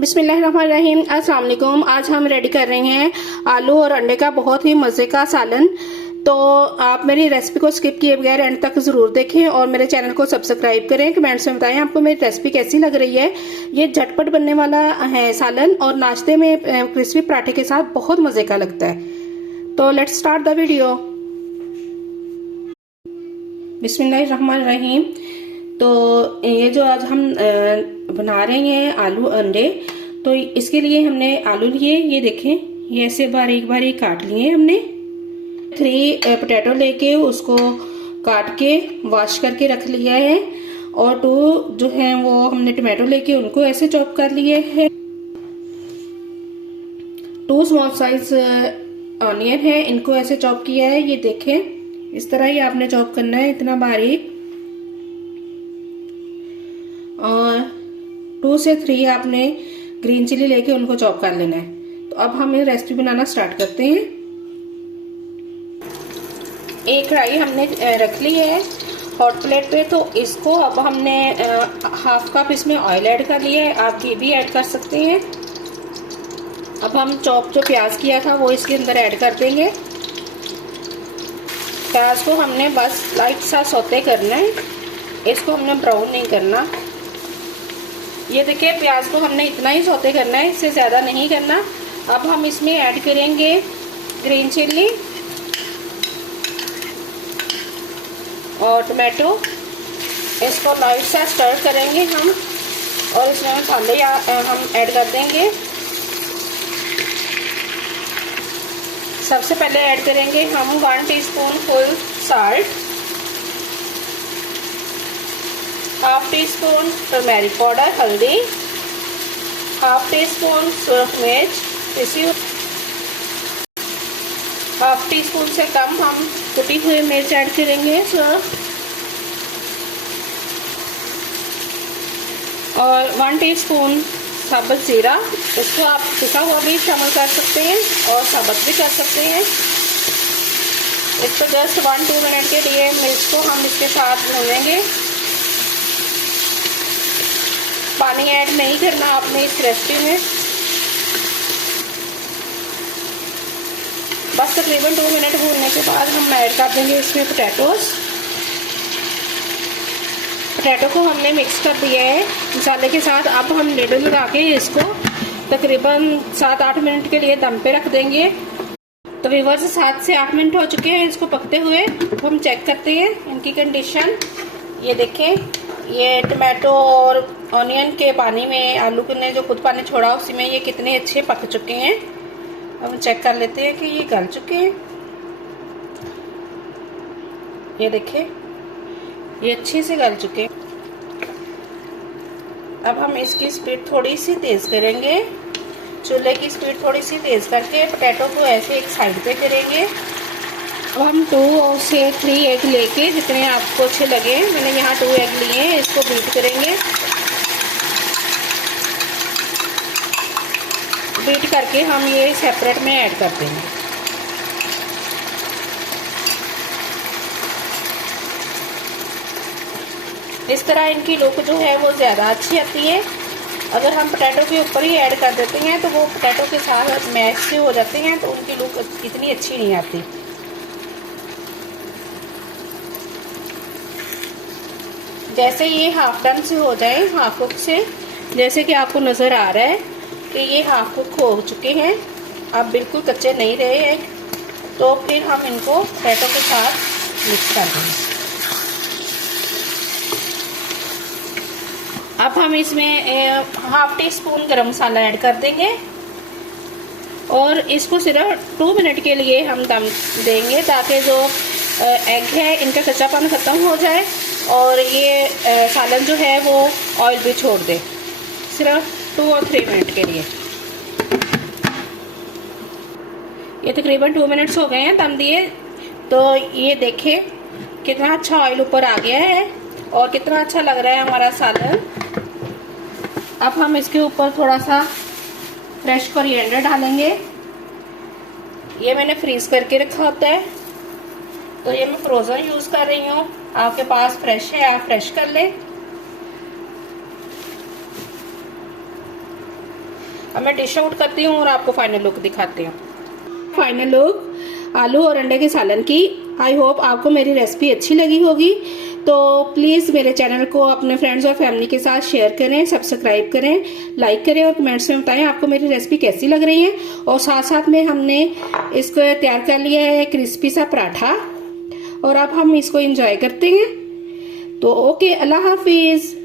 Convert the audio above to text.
बिस्मिल्लाहिर्रहमानिर्रहीम। अस्सलाम वालेकुम। आज हम रेडी कर रहे हैं आलू और अंडे का बहुत ही मज़े का सालन। तो आप मेरी रेसिपी को स्किप किए बगैर एंड तक ज़रूर देखें और मेरे चैनल को सब्सक्राइब करें। कमेंट्स में बताएं आपको मेरी रेसिपी कैसी लग रही है। ये झटपट बनने वाला है सालन और नाश्ते में क्रिस्पी पराठे के साथ बहुत मज़े का लगता है। तो लेट्स स्टार्ट द वीडियो। बिस्मिल्लाहिर्रहमानिर्रहीम। तो ये जो आज हम बना रहे हैं आलू अंडे, तो इसके लिए हमने आलू लिए, ये देखें, ये ऐसे बारीक बारीक काट लिए हमने। 3 पोटैटो लेके उसको काट के वॉश करके रख लिया है और 2 जो है वो हमने टमाटो लेके उनको ऐसे चॉप कर लिए हैं। 2 स्मॉल साइज ऑनियन है, इनको ऐसे चॉप किया है। ये देखें, इस तरह ही आपने चॉप करना है, इतना बारीक। और 2 से 3 आपने ग्रीन चिली लेके उनको चॉप कर लेना है। तो अब हम ये रेसिपी बनाना स्टार्ट करते हैं। एक कढ़ाई हमने रख ली है हॉट प्लेट पे, तो इसको अब हमने 1/2 कप इसमें ऑयल ऐड कर लिया है। आप घी भी ऐड कर सकते हैं। अब हम चॉप जो प्याज किया था वो इसके अंदर ऐड कर देंगे। प्याज को हमने बस लाइट सा सौते करना है, इसको हमने ब्राउन नहीं करना। ये देखिए, प्याज को हमने इतना ही सौते करना है, इससे ज़्यादा नहीं करना। अब हम इसमें ऐड करेंगे ग्रीन चिल्ली और टमाटो। इसको लाइट सा स्टर करेंगे हम और इसमें मसाले हम ऐड कर देंगे। सबसे पहले ऐड करेंगे हम 1 teaspoon full salt, 1/2 teaspoon turmeric powder हल्दी, 1/2 टीस्पून सूरख मिर्च पिसी, 1/2 टीस्पून से कम हम कुटी हुई मिर्च ऐड करेंगे और 1 टीस्पून साबुत जीरा। इसको आप पिसा हुआ भी शामिल कर सकते हैं और साबुत भी कर सकते हैं। इसको जस्ट 1-2 मिनट के लिए मिर्च को हम इसके साथ भूनेंगे। पानी ऐड नहीं करना आपने इस रेसिपी में। बस तकरीबन 2 मिनट भूनने के बाद हम ऐड कर देंगे इसमें पोटैटोस। पोटैटो को हमने मिक्स कर दिया है मसाले के साथ। अब हम लिड लगा के इसको तकरीबन 7-8 मिनट के लिए दम पे रख देंगे। तो व्यूअर्स, 7 से 8 मिनट हो चुके हैं इसको पकते हुए। तो हम चेक करते हैं इनकी कंडीशन। ये देखें, ये टमाटो और ऑनियन के पानी में आलू ने जो खुद पानी छोड़ा उसी में ये कितने अच्छे पक चुके हैं। अब हम चेक कर लेते हैं कि ये गल चुके हैं। ये देखें, ये अच्छे से गल चुके हैं। अब हम इसकी स्पीड थोड़ी सी तेज करेंगे, चूल्हे की स्पीड थोड़ी सी तेज करके पोटैटो को ऐसे एक साइड पे करेंगे। अब हम 2 से 3 एग लेके, जितने आपको अच्छे लगे, मैंने यहाँ 2 एग लिए हैं, इसको बीट करेंगे। बीट करके हम ये सेपरेट में ऐड कर देंगे। इस तरह इनकी लुक जो है वो ज़्यादा अच्छी आती है। अगर हम पोटैटो के ऊपर ही ऐड कर देते हैं तो वो पोटैटो के साथ मैश से हो जाते हैं, तो उनकी लुक इतनी अच्छी नहीं आती। जैसे ये हाफ डन से हो जाए, हाफ कुक से, जैसे कि आपको नज़र आ रहा है कि ये हाफ कुक हो चुके हैं, अब बिल्कुल कच्चे नहीं रहे हैं, तो फिर हम इनको पोटैटो के साथ मिक्स कर देंगे। अब हम इसमें 1/2 टीस्पून गरम मसाला ऐड कर देंगे और इसको सिर्फ 2 मिनट के लिए हम दम देंगे, ताकि जो एग है इनका कच्चापन ख़त्म हो जाए और ये सालन जो है वो ऑयल भी छोड़ दे। सिर्फ 2 और 3 मिनट के लिए। ये तकरीबन 2 मिनट्स हो गए हैं दम दिए। तो ये देखें कितना अच्छा ऑयल ऊपर आ गया है और कितना अच्छा लग रहा है हमारा सालन। अब हम इसके ऊपर थोड़ा सा फ्रेश कोरिएंडर डालेंगे। ये मैंने फ्रीज करके रखा होता है, तो ये मैं फ्रोज़न यूज़ कर रही हूँ। आपके पास फ्रेश है, आप फ्रेश कर लें। अब मैं डिश आउट करती हूँ और आपको फाइनल लुक दिखाती हूँ। फाइनल लुक आलू और अंडे के सालन की। आई होप आपको मेरी रेसिपी अच्छी लगी होगी। तो प्लीज़ मेरे चैनल को अपने फ्रेंड्स और फैमिली के साथ शेयर करें, सब्सक्राइब करें, लाइक करें और कमेंट्स में बताएं आपको मेरी रेसिपी कैसी लग रही है। और साथ साथ में हमने इसको तैयार कर लिया है क्रिस्पी सा पराठा और अब हम इसको एंजॉय करते हैं। तो ओके, अल्लाह हाफिज़।